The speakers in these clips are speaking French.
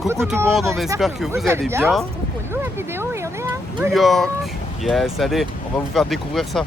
Coucou tout le monde, on espère que vous allez bien. On se retrouve pour une nouvelle vidéo et on est à New York. Yes, allez, on va vous faire découvrir ça.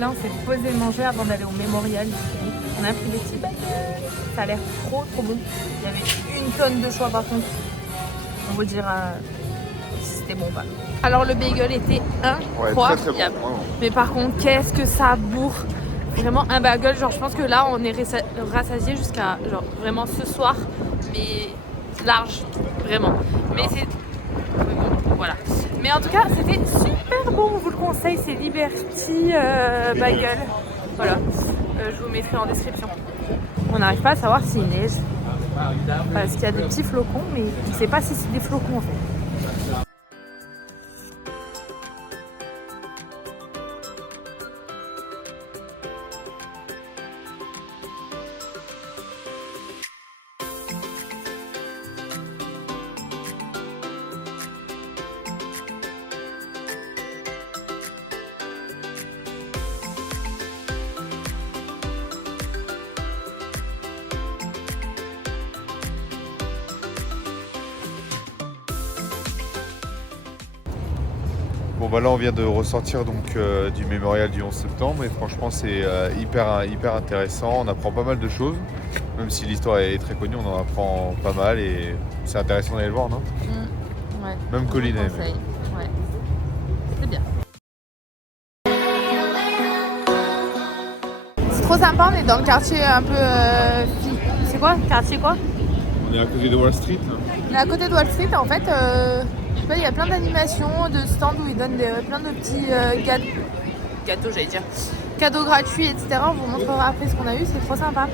Là, on s'est posé manger avant d'aller au mémorial ici. On a pris des petits bagels. Ça a l'air trop bon. Il y avait une tonne de choix par contre. On vous dira si c'était bon ou pas. Alors le bagel était incroyable. Très bon. Mais par contre, qu'est-ce que ça bourre. Vraiment un bagel, genre je pense que là on est rassasié jusqu'à genre vraiment ce soir. Mais large, vraiment. Mais c'est... Voilà. Mais en tout cas, c'était super bon, on vous le conseille, c'est Liberty Bagel. Voilà, je vous mettrai en description. On n'arrive pas à savoir s'il neige, parce qu'il y a des petits flocons, mais on ne sait pas si c'est des flocons en fait. Bon bah là on vient de ressortir donc du mémorial du 11 septembre et franchement c'est hyper intéressant, on apprend pas mal de choses, même si l'histoire est très connue, on en apprend pas mal et c'est intéressant d'aller le voir, non? Ouais. Même Colline. Ouais. C'est bien. C'est trop sympa, on est dans le quartier un peu... C'est quoi? Quartier quoi? On est à côté de Wall Street. On est à côté de Wall Street, en fait, je sais pas, il y a plein d'animations, de stands où ils donnent plein de petits gâteaux, j'allais dire, cadeaux gratuits, etc. On vous montrera après ce qu'on a eu, c'est trop sympa.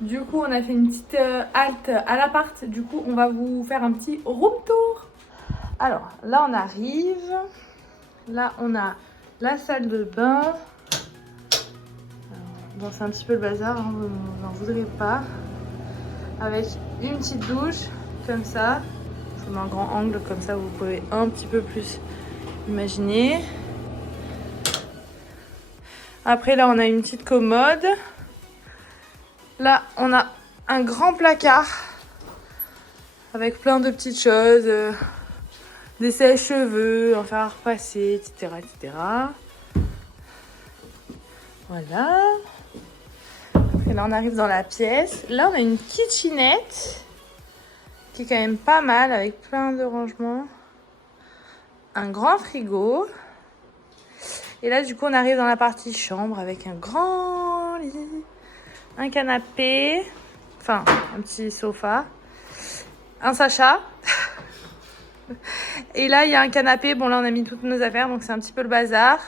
Du coup, on a fait une petite halte à l'appart, du coup, on va vous faire un petit room tour. Alors, là, on arrive, là, on a la salle de bain. Bon, c'est un petit peu le bazar, hein, vous n'en voudrez pas. Avec une petite douche, comme ça. Je mets un grand angle, comme ça vous pouvez un petit peu plus imaginer. Après là, on a une petite commode. Là, on a un grand placard. Avec plein de petites choses. Des sèche-cheveux, un fer à repasser, etc., etc. Voilà. Et là on arrive dans la pièce. Là on a une kitchenette qui est quand même pas mal avec plein de rangements. Un grand frigo. Et là du coup on arrive dans la partie chambre avec un grand lit. Un canapé. Enfin un petit sofa. Un Sacha. Et là il y a un canapé. Bon là on a mis toutes nos affaires donc c'est un petit peu le bazar.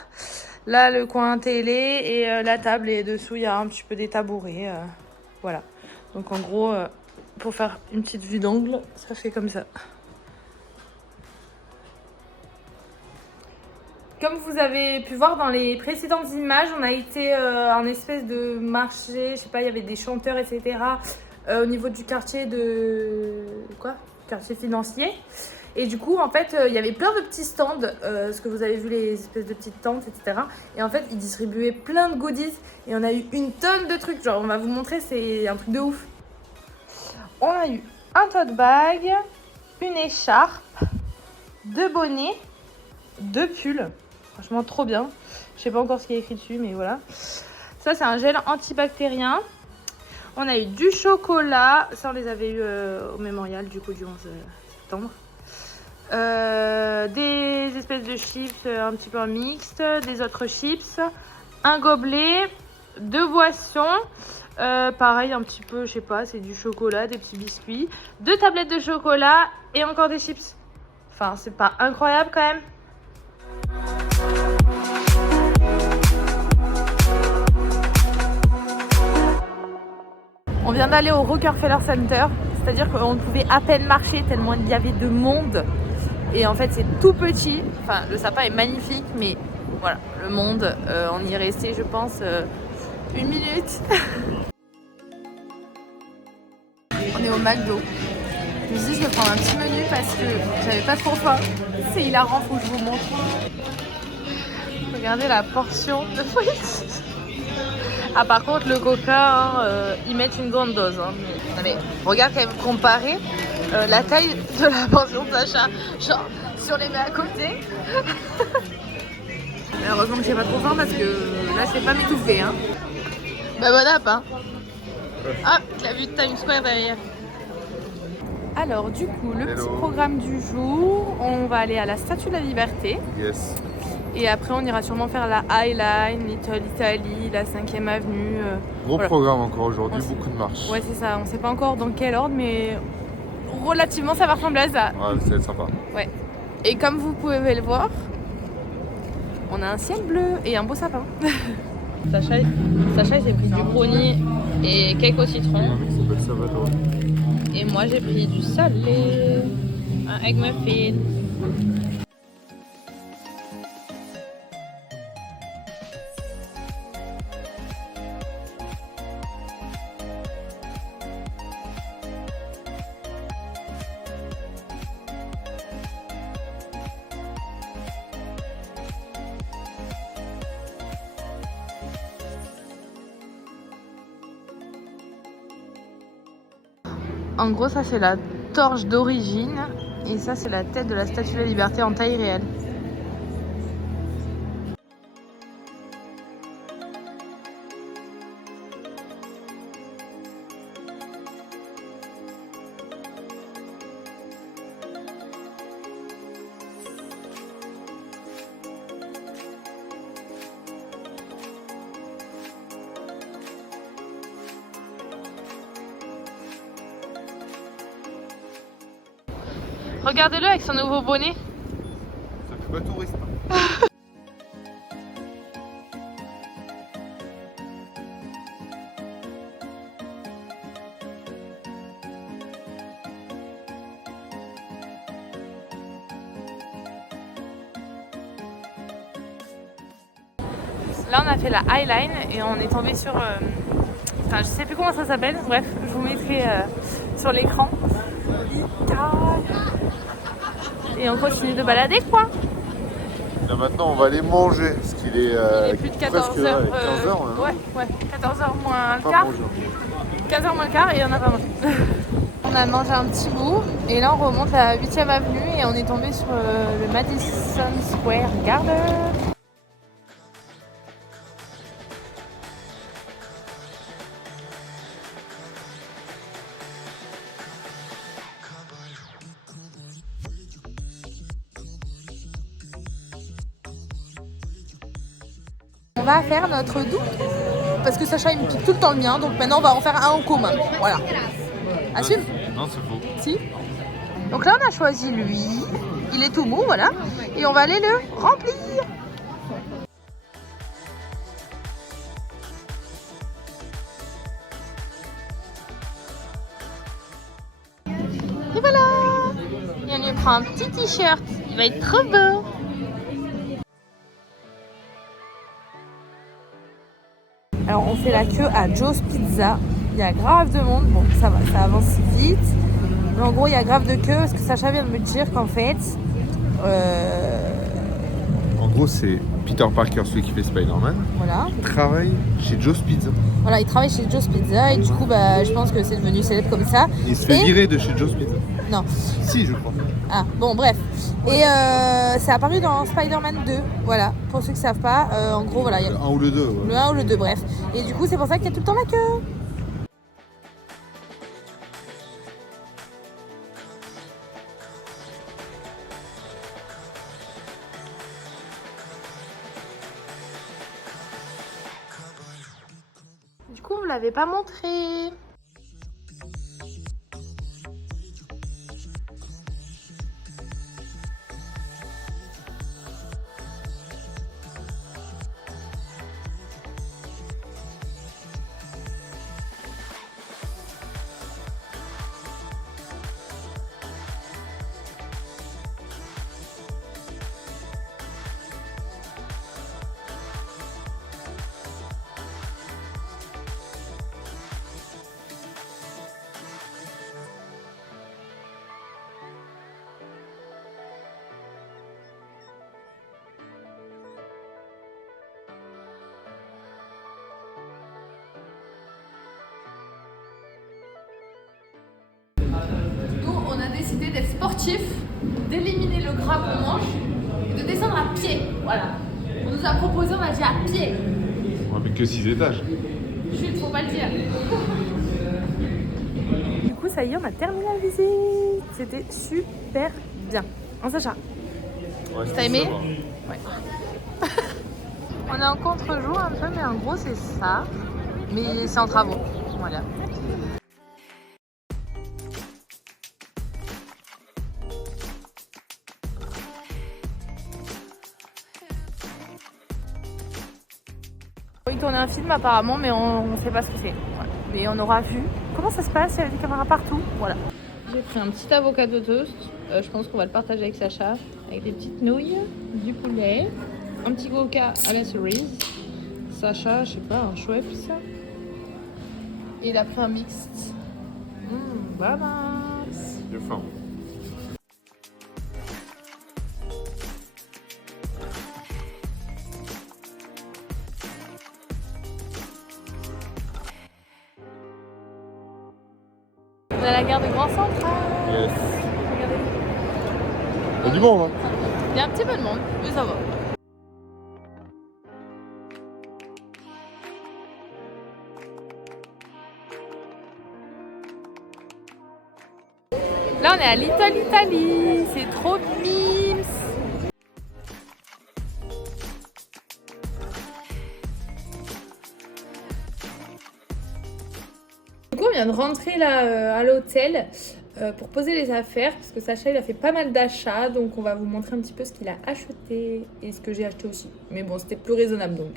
Là, le coin télé et la table. Et dessous, il y a un petit peu des tabourets. Voilà. Donc, en gros, pour faire une petite vue d'angle, ça fait comme ça. Comme vous avez pu voir dans les précédentes images, on a été en espèce de marché. Je sais pas, il y avait des chanteurs, etc. Au niveau du quartier de... Quoi? Quartier financier. Et du coup, en fait, il y avait plein de petits stands, ce que vous avez vu, les espèces de petites tentes, etc. Et en fait, ils distribuaient plein de goodies. Et on a eu une tonne de trucs. Genre, on va vous montrer, c'est un truc de ouf. On a eu un tote bag, une écharpe, 2 bonnets, 2 pulls. Franchement, trop bien. Je sais pas encore ce qui est écrit dessus, mais voilà. Ça, c'est un gel antibactérien. On a eu du chocolat. Ça, on les avait eu au mémorial, du coup, du 11 septembre. Des espèces de chips un petit peu mixtes, des autres chips, un gobelet, 2 boissons, pareil un petit peu, je sais pas, c'est du chocolat, des petits biscuits, 2 tablettes de chocolat et encore des chips. Enfin, c'est pas incroyable quand même. On vient d'aller au Rockefeller Center, c'est-à-dire qu'on pouvait à peine marcher tellement il y avait de monde. Et en fait, c'est tout petit. Enfin, le sapin est magnifique, mais voilà, le monde, on y est resté, je pense, 1 minute. On est au McDo. Je me suis dit, je vais prendre un petit menu parce que j'avais pas trop faim. C'est hilarant, faut que je vous montre. Regardez la portion de frites. Ah, par contre, le coca, hein, ils mettent une grande dose. Hein. Non, mais regarde quand même comparer la taille de la portion de Sacha. Genre, si on les met à côté. Heureusement que j'ai pas trop faim parce que là, je vais pas m'étouffer. Hein. Bah, bon app, hein. Ah, la vue de Times Square derrière. Alors, du coup, le petit programme du jour, on va aller à la Statue de la Liberté. Yes. Et après, on ira sûrement faire la High Line, Little Italy, la 5e avenue. Gros voilà. programme encore aujourd'hui, beaucoup de marches. Ouais, c'est ça. On sait pas encore dans quel ordre, mais relativement, ça va ressembler à ça. Ouais, ça va être sympa. Ouais. Et comme vous pouvez le voir, on a un ciel bleu et un beau sapin. Sacha il s'est pris du brownie et cake au citron. Et moi, j'ai pris du salé, un egg muffin. En gros, ça c'est la torche d'origine et ça c'est la tête de la Statue de la Liberté en taille réelle. Regardez-le avec son nouveau bonnet. Ça fait pas touriste. Là on a fait la High Line et on est tombé sur... Enfin je sais plus comment ça s'appelle, bref je vous mettrai sur l'écran. Et on continue de balader quoi. Là maintenant on va aller manger parce qu'il est, il est plus de 14h. 15h. Ouais, 14h moins le quart. 15h moins le quart et on n'a pas mangé. On a mangé un petit bout et là on remonte la 8e avenue et on est tombé sur le Madison Square Garden. On va faire notre double parce que Sacha il me pique tout le temps le mien, donc maintenant on va en faire un en commun. Voilà. Assume. Non, c'est faux. Si. Donc là on a choisi lui, il est tout mou, voilà, et on va aller le remplir. Et voilà. Et on lui prend un petit t-shirt, il va être trop beau. Alors on fait la queue à Joe's Pizza. Il y a grave de monde. Bon ça va, ça avance vite. Mais en gros il y a grave de queue parce que Sacha vient de me dire qu'en fait... En gros c'est Peter Parker, celui qui fait Spider-Man, Voilà. travaille chez Joe's Pizza. Voilà, il travaille chez Joe's Pizza et du coup, bah, je pense que c'est devenu célèbre comme ça. Il se fait virer de chez Joe's Pizza. Non. Si, je crois. Ah, bon, bref. Et c'est apparu dans Spider-Man 2. Voilà, pour ceux qui ne savent pas. En gros, voilà. Il y a Le 1 ou le 2. Ouais. le 1 ou le 2, bref. Et du coup, c'est pour ça qu'il y a tout le temps la queue. Du coup, on ne l'avait pas montré. On a décidé d'être sportif, d'éliminer le gras qu'on mange et de descendre à pied. Voilà. On nous a proposé, on a dit à pied. Ouais, mais que 6 étages. Chut, faut pas le dire. Du coup, ça y est, on a terminé la visite. C'était super bien. Hein, Sacha? Ouais, T'as aimé? Ouais. On est en contre-jour un peu, mais en gros, c'est ça. Mais c'est en travaux. Voilà. Il tournait un film apparemment, mais on ne sait pas ce que c'est. Voilà. Mais on aura vu comment ça se passe, il y a des caméras partout. Voilà. J'ai pris un petit avocado toast. Je pense qu'on va le partager avec Sacha. Avec des petites nouilles, du poulet, un petit coca à la cerise. Sacha, je sais pas, un Schweppes. Et il a pris un mixte. Badass. J'ai faim. On est à la gare de Grand Central. Yes. Regardez. Il y a du monde, hein. Il y a un petit peu de monde, mais ça va. Là, on est à Little Italy. C'est trop mimes. Du coup, on vient de rentrer là à l'hôtel pour poser les affaires parce que Sacha il a fait pas mal d'achats, donc on va vous montrer un petit peu ce qu'il a acheté et ce que j'ai acheté aussi. Mais bon, c'était plus raisonnable donc.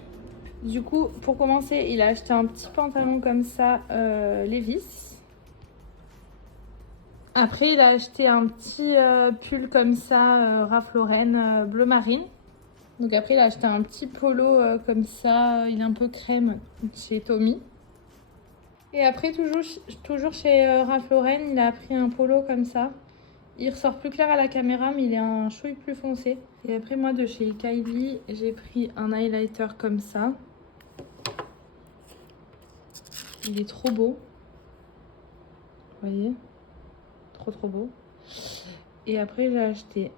Du coup, pour commencer, il a acheté un petit pantalon comme ça, Levi's. Après, il a acheté un petit pull comme ça, Ralph Lauren, bleu marine. Donc après, il a acheté un petit polo comme ça, il est un peu crème chez Tommy. Et après, toujours chez Ralph Lauren, il a pris un polo comme ça. Il ressort plus clair à la caméra, mais il est un chouille plus foncé. Et après, moi, de chez Kylie, j'ai pris un highlighter comme ça. Il est trop beau. Vous voyez? Trop beau. Et après, j'ai acheté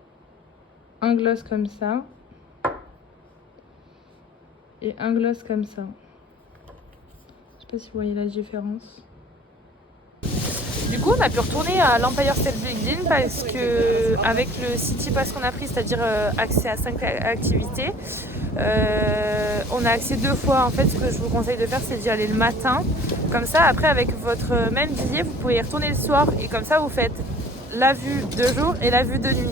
un gloss comme ça. Et un gloss comme ça. Je sais pas si vous voyez la différence. Du coup, on a pu retourner à l'Empire State Building parce que avec le City Pass qu'on a pris, c'est-à-dire accès à 5 activités, on a accès 2 fois. En fait, ce que je vous conseille de faire, c'est d'y aller le matin. Comme ça, après, avec votre même billet, vous pouvez y retourner le soir. Et comme ça, vous faites la vue de jour et la vue de nuit.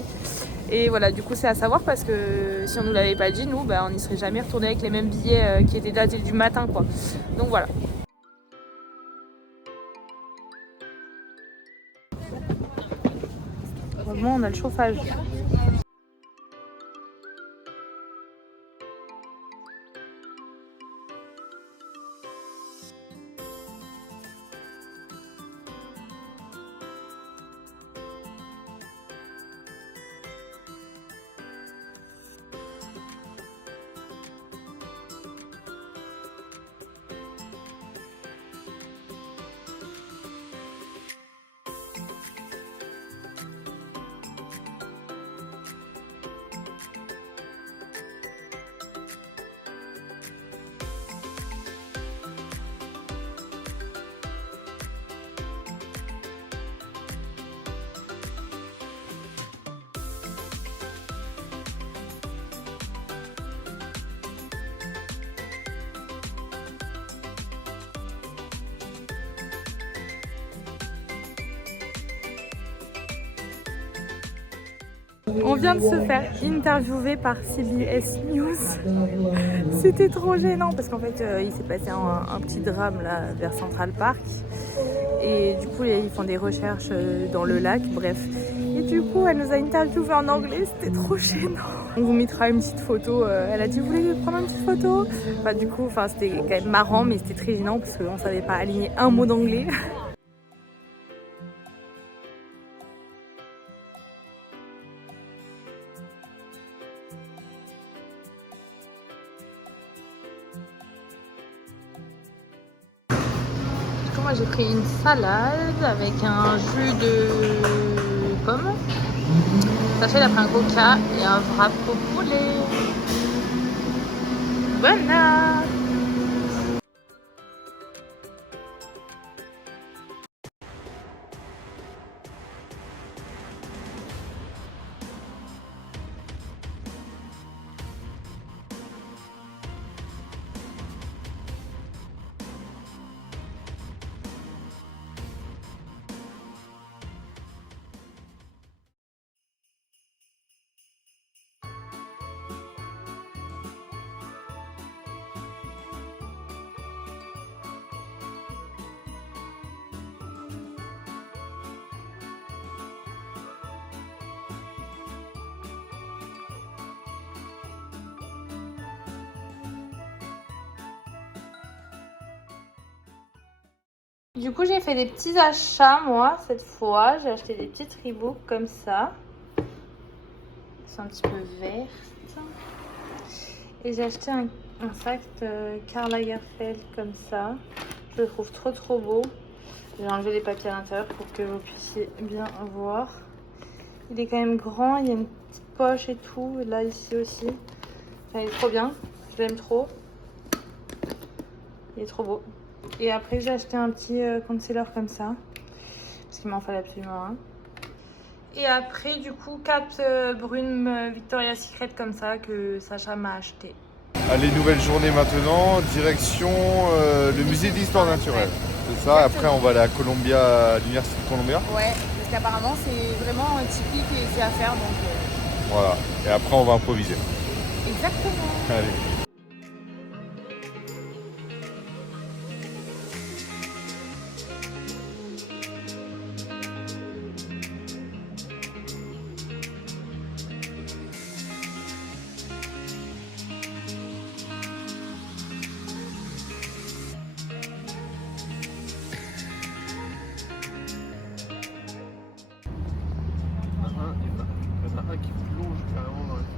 Et voilà, du coup, c'est à savoir parce que si on nous l'avait pas dit, nous, on n'y serait jamais retourné avec les mêmes billets qui étaient datés du matin, quoi. Donc voilà. Heureusement, on a le chauffage. On vient de se faire interviewer par CBS News. C'était trop gênant parce qu'en fait il s'est passé un petit drame là vers Central Park. Et du coup ils font des recherches dans le lac, bref. Et du coup elle nous a interviewé en anglais, c'était trop gênant. On vous mettra une petite photo, elle a dit vous voulez prendre une petite photo? Enfin, du coup c'était quand même marrant mais c'était très gênant parce qu'on savait pas aligner un mot d'anglais. Moi j'ai pris une salade avec un jus de pomme. Sacha il a pris un coca et un wrap au poulet. Bonne app. Du coup j'ai fait des petits achats moi cette fois. J'ai acheté des petites Reebok comme ça. Elles sont un petit peu vertes. Et j'ai acheté un sac de Karl Lagerfeld comme ça. Je le trouve trop beau. J'ai enlevé les papiers à l'intérieur pour que vous puissiez bien voir. Il est quand même grand, il y a une petite poche et tout. Et là ici aussi. Enfin, il est trop bien, je l'aime trop. Il est trop beau. Et après j'ai acheté un petit concealer comme ça. Parce qu'il m'en fallait absolument un. Et après du coup 4 brunes Victoria's Secret comme ça que Sacha m'a acheté. Allez, nouvelle journée maintenant, direction le musée d'histoire naturelle. C'est ça, après on va aller à Columbia, à l'université de Columbia. Ouais, parce qu'apparemment c'est vraiment typique et c'est à faire donc. Voilà, et après on va improviser. Exactement. Allez. Il y en a un qui plonge carrément dans la feuille.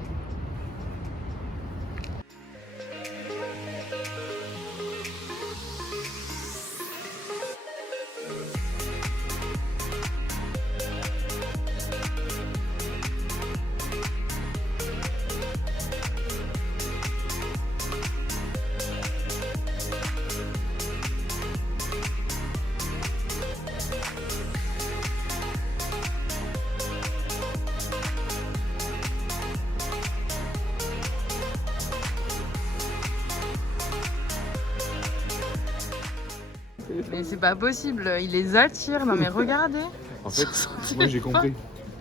Mais c'est pas possible, il les attire. Non mais regardez. En fait, moi j'ai compris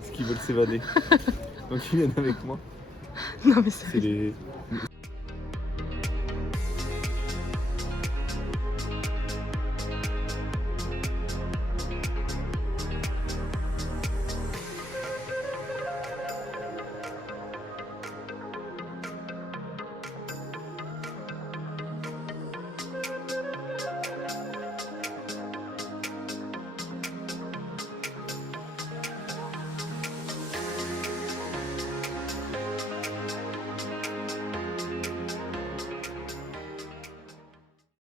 ce qu'ils veulent s'évader. Donc ils viennent avec moi. Non mais C'est les...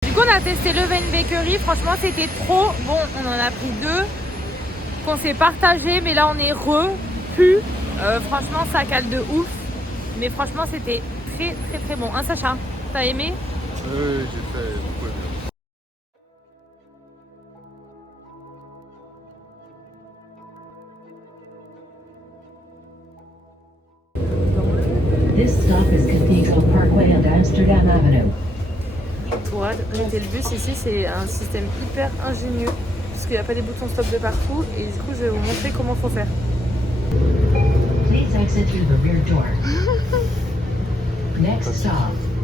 Du coup on a testé le Vein Bakery, franchement c'était trop bon, on en a pris 2 qu'on s'est partagé mais là on est pu. Franchement ça cale de ouf, mais franchement c'était très bon. Hein Sacha, t'as aimé? Oui, j'ai fait beaucoup aimé. This stop is Cathedral Parkway and Amsterdam Avenue. Pour arrêter le bus ici c'est un système hyper ingénieux parce qu'il n'y a pas des boutons stop de partout et du coup je vais vous montrer comment faut faire. Please Please exit through the rear door. Next stop,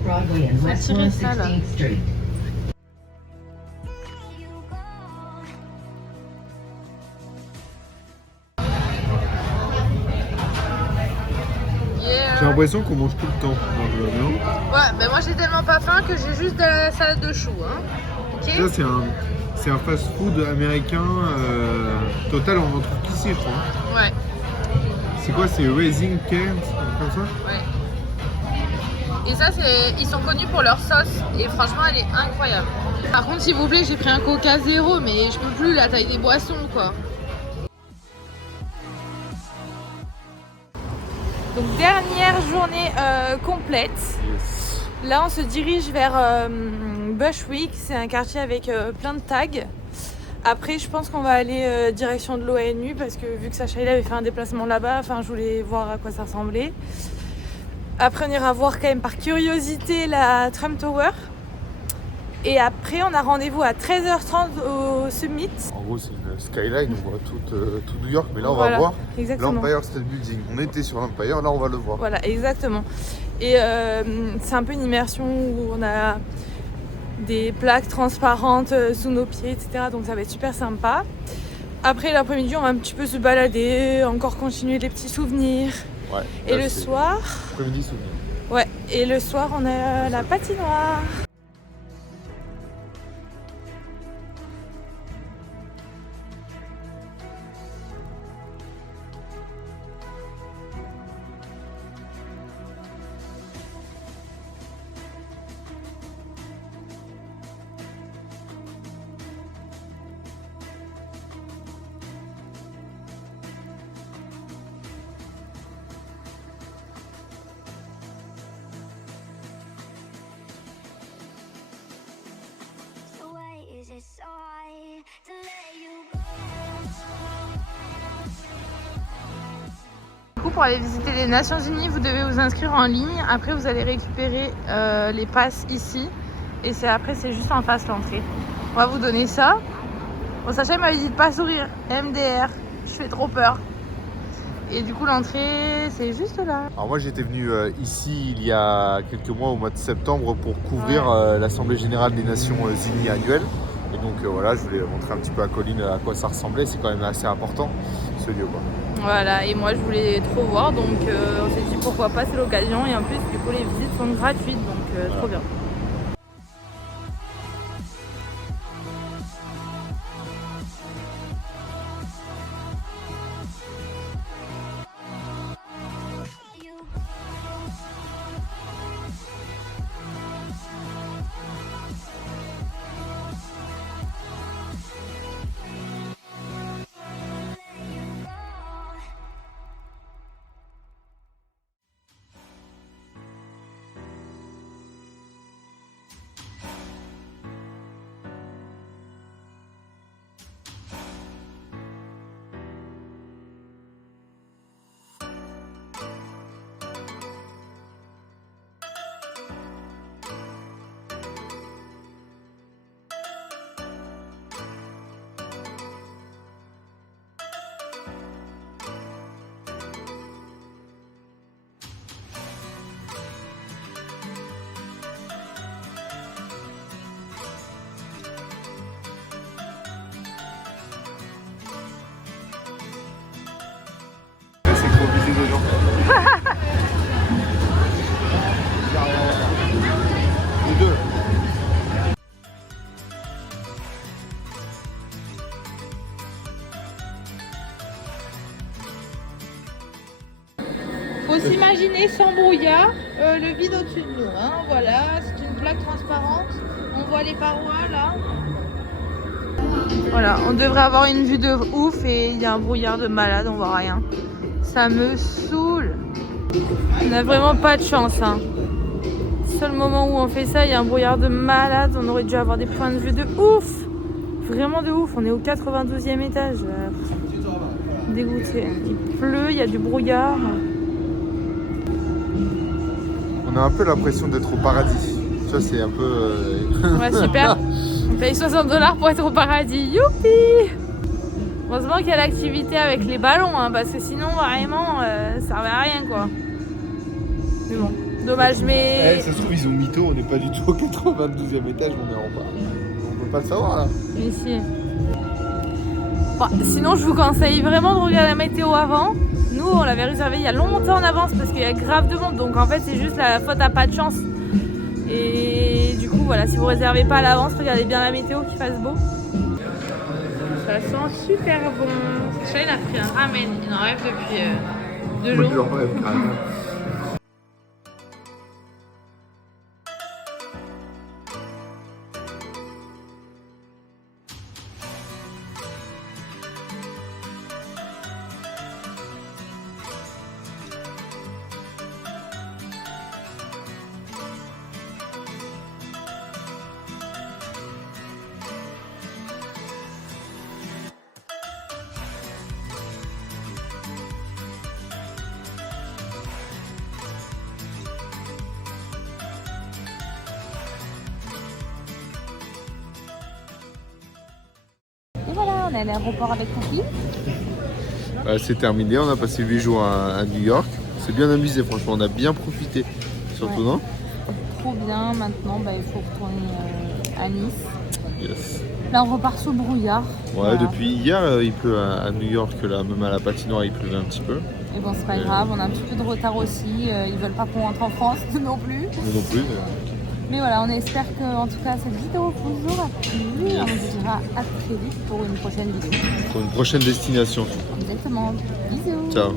Broadway and West tirer ça, là. 116th Street. J'ai l'impression qu'on mange tout le temps dans le avion. Ouais, mais moi j'ai tellement pas faim que j'ai juste de la salade de choux. Hein. Ok. Ça, c'est un fast-food américain. Total, on en trouve qu'ici, je crois. Ouais, C'est quoi? C'est Raising Cane's, comme ça? ouais. Et ça, ils sont connus pour leur sauce. Et franchement, elle est incroyable. Par contre, s'il vous plaît, j'ai pris un Coca 0, mais je peux plus la taille des boissons, quoi. Donc dernière journée complète. Yes. Là on se dirige vers Bushwick, c'est un quartier avec plein de tags. Après je pense qu'on va aller direction de l'ONU parce que vu que Sacha il avait fait un déplacement là-bas, enfin je voulais voir à quoi ça ressemblait. Après on ira voir quand même par curiosité la Trump Tower. Et après on a rendez-vous à 13h30 au Summit. En gros, c'est une skyline, on voit tout New York, mais là on Voilà, va voir exactement. l'Empire State Building. On était sur l'Empire, là on va le voir. Voilà, exactement. Et c'est un peu une immersion où on a des plaques transparentes sous nos pieds, etc. Donc ça va être super sympa. Après l'après-midi, on va un petit peu se balader, encore continuer les petits souvenirs. Ouais, Et là, le c'est soir, après-midi souvenir. ouais, et le soir, on a la patinoire. So why is it so hard to let you go? Du coup, pour aller visiter les Nations Unies, vous devez vous inscrire en ligne. Après, vous allez récupérer les passes ici. Et c'est juste en face l'entrée. On va vous donner ça. Bon, Sacha m'avait dit de pas sourire. MDR, je fais trop peur. Et du coup, l'entrée, c'est juste là. Alors moi j'étais venu ici il y a quelques mois au mois de septembre pour couvrir l'Assemblée Générale des Nations Unies annuelle. Et donc voilà, je voulais montrer un petit peu à Colline à quoi ça ressemblait. C'est quand même assez important ce lieu, quoi. Voilà, et moi je voulais trop voir, donc on s'est dit pourquoi pas, c'est l'occasion. Et en plus, du coup, les visites sont gratuites, donc trop bien. C'est qu'il faut viser des gens. Les deux. Faut s'imaginer sans brouillard, le vide au-dessus de nous. Hein. Voilà, c'est une plaque transparente. On voit les parois là. Voilà, on devrait avoir une vue de ouf et il y a un brouillard de malade, on voit rien. Ça me saoule. On n'a vraiment pas de chance. Hein. Seul moment où on fait ça, il y a un brouillard de malade. On aurait dû avoir des points de vue de ouf. Vraiment de ouf. On est au 92e étage. Dégoûté. Il pleut, il y a du brouillard. On a un peu l'impression d'être au paradis. Ça c'est un peu... Ouais, super. On paye $60 pour être au paradis. Youpi! Heureusement qu'il y a l'activité avec les ballons, hein, parce que sinon vraiment ça servait à rien quoi. Mais bon, dommage mais. Ça se trouve ils ont mytho, on n'est pas du tout au 92e étage, on est en bas. On peut pas le savoir là. Mais si. Bon, sinon je vous conseille vraiment de regarder la météo avant. Nous on l'avait réservé il y a longtemps en avance parce qu'il y a grave de monde, donc en fait c'est juste la faute à pas de chance. Et du coup voilà, si vous réservez pas à l'avance, regardez bien la météo qu'il fasse beau. Ça sent super bon. Sacha il a pris un ramen, il en rêve depuis 2 jours. Et voilà, on est à l'aéroport avec Poupie. C'est terminé, on a passé 8 jours à New York. C'est bien amusé, franchement, on a bien profité. Surtout, Ouais. non? Trop bien, maintenant il faut retourner à Nice. Yes. Là on repart sous le brouillard. Ouais, Voilà. depuis hier, il pleut à New York, là, même à la patinoire, il pleuvait un petit peu. Et bon c'est pas grave, on a un petit peu de retard aussi. Ils veulent pas qu'on rentre en France non plus. Moi non plus. Mais voilà, on espère que en tout cas cette vidéo vous aura plu. On vous dira à très vite pour une prochaine vidéo. Pour une prochaine destination. Exactement. Bisous. Ciao.